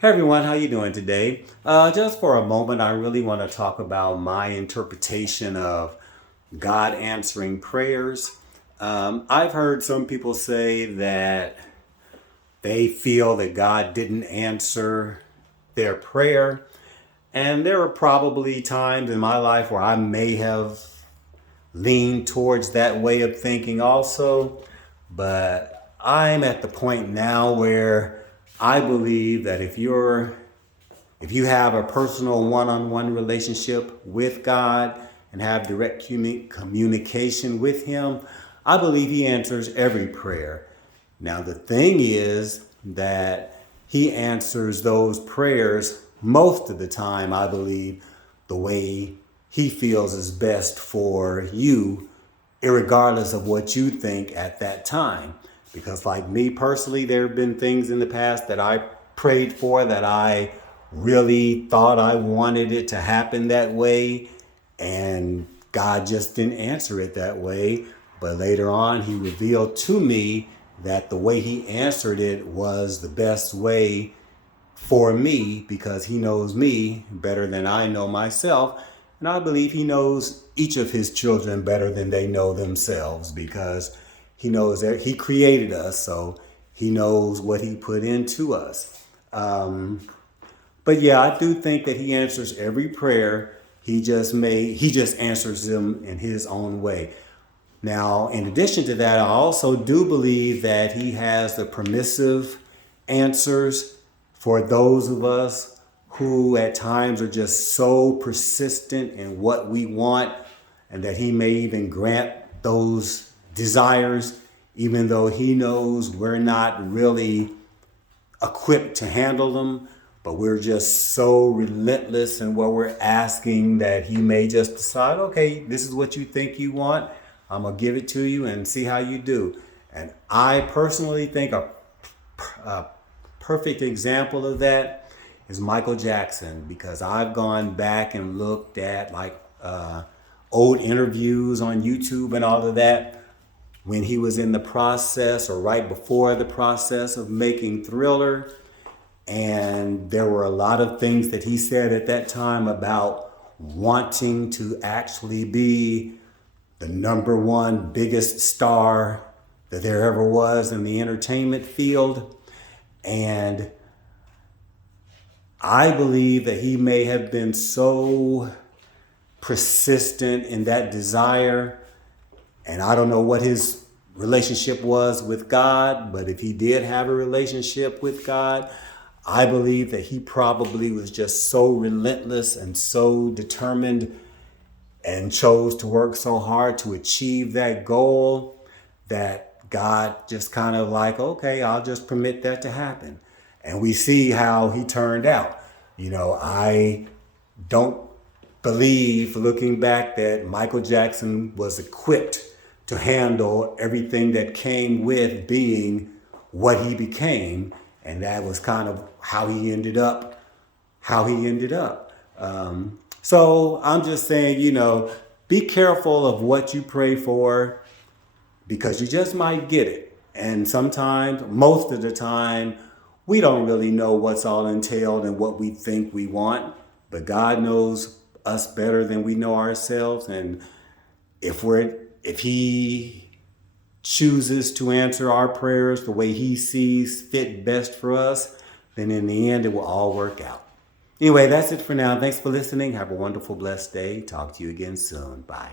Hey everyone, how you doing today? Just for a moment, I really want to talk about my interpretation of God answering prayers. I've heard some people say that they feel that God didn't answer their prayer, and there are probably times in my life where I may have leaned towards that way of thinking also, but I'm at the point now where I believe that if you have a personal one-on-one relationship with God and have direct communication with Him, I believe He answers every prayer. Now, the thing is that He answers those prayers most of the time, I believe, the way He feels is best for you, irregardless of what you think at that time. Because, like me personally, there have been things in the past that I prayed for that I really thought I wanted it to happen that way, and God just didn't answer it that way. But later on, He revealed to me that the way He answered it was the best way for me because He knows me better than I know myself. And I believe He knows each of His children better than they know themselves because He knows that He created us, so He knows what He put into us. But yeah, I do think that He answers every prayer. He just answers them in His own way. Now, in addition to that, I also do believe that He has the permissive answers for those of us who at times are just so persistent in what we want, and that He may even grant those desires, even though He knows we're not really equipped to handle them, but we're just so relentless in what we're asking that He may just decide, okay, this is what you think you want. I'm going to give it to you and see how you do. And I personally think a perfect example of that is Michael Jackson, because I've gone back and looked at old interviews on YouTube and all of that when he was in the process or right before the process of making Thriller. And there were a lot of things that he said at that time about wanting to actually be the number one biggest star that there ever was in the entertainment field. And I believe that he may have been so persistent in that desire. And I don't know what his relationship was with God, but if he did have a relationship with God, I believe that he probably was just so relentless and so determined and chose to work so hard to achieve that goal that God just kind of like, okay, I'll just permit that to happen. And we see how he turned out. I don't believe, looking back, that Michael Jackson was equipped to handle everything that came with being what he became. And that was kind of how he ended up. So I'm just saying, be careful of what you pray for because you just might get it. And sometimes, most of the time, we don't really know what's all entailed and what we think we want. But God knows us better than we know ourselves. And if He chooses to answer our prayers the way He sees fit best for us, then in the end, it will all work out. Anyway, that's it for now. Thanks for listening. Have a wonderful, blessed day. Talk to you again soon. Bye.